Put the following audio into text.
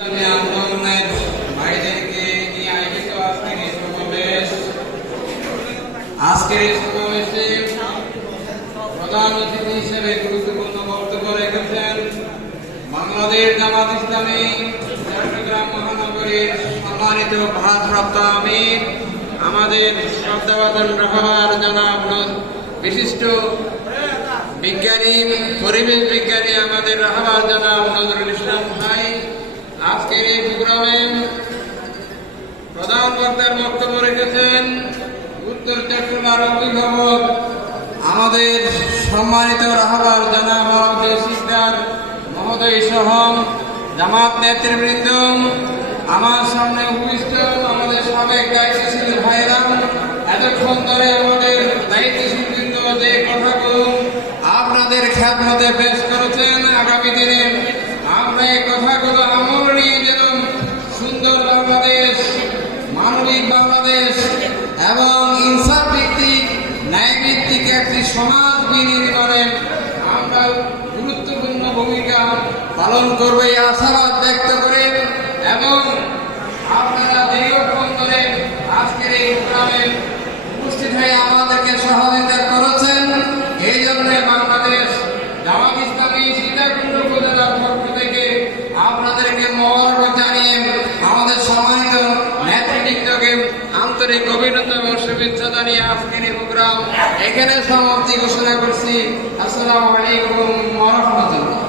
আন্দোলনের ভাইদেরকে নিয়ে আয়োজিত আজকের এই সমাবেশে প্রধান অতিথি হিসেবে গুরুত্বপূর্ণ বক্তব্য রেখেছেন বাংলাদেশ জামাত ইসলামী চট্টগ্রাম মহানগরীর সম্মানিত ভারপ্রাপ্ত আমির আমাদের শ্রদ্ধাভাজন রাহবার জনাব বিশিষ্ট বিজ্ঞানী পরিবেশ বিজ্ঞানী আমাদের রাহবার জনাব নজরুল ইসলাম ভাই আজকের এই প্রোগ্রামে প্রধান বক্তার বক্তব্য রেখেছেন উত্তর চট্টগ্রামের অভিভাবক আমাদের সম্মানিত রাহবার জনাব শিকদার মহোদয় সহ জামাত নেতৃবৃন্দ। আমার সামনে উপস্থিত আমাদের সাবেক দায়িত্বশীল ভাইরা এতক্ষণ ধরে আমাদের দায়িত্বশীল বৃন্দ যে কথাগুলো আপনাদের খেদমতে পেশ করেছেন, আগামী দিনে আমরা এই কথাগুলো আমল নিয়ে যেন সুন্দর বাংলাদেশ, মানবিক বাংলাদেশ এবং ইনসাফ ভিত্তিক ন্যায় ভিত্তিক একটি সমাজ বিনির্মাণে আমরা গুরুত্বপূর্ণ ভূমিকা পালন করবে এই আশাবাদ ব্যক্ত করে এবং আপনারা দীর্ঘক্ষণ ধরে আজকের এই প্রোগ্রামে উপস্থিত হয়ে আমাদেরকে সহযোগিতা করেছেন। এই জন্য বাংলাদেশ জামাত ইসলামী সীতাকুণ্ড উপজেলার পক্ষ থেকে আপনাদেরকে মহরত জানিয়ে আমাদের সম্মানিত নেতৃবৃন্দকে আন্তরিক অভিনন্দন ও শুভেচ্ছা জানিয়ে আজকের এই প্রোগ্রাম এখানে সমাপ্তি ঘোষণা করছি। আসসালামু আলাইকুম ওয়া রাহমাতুল্লাহ।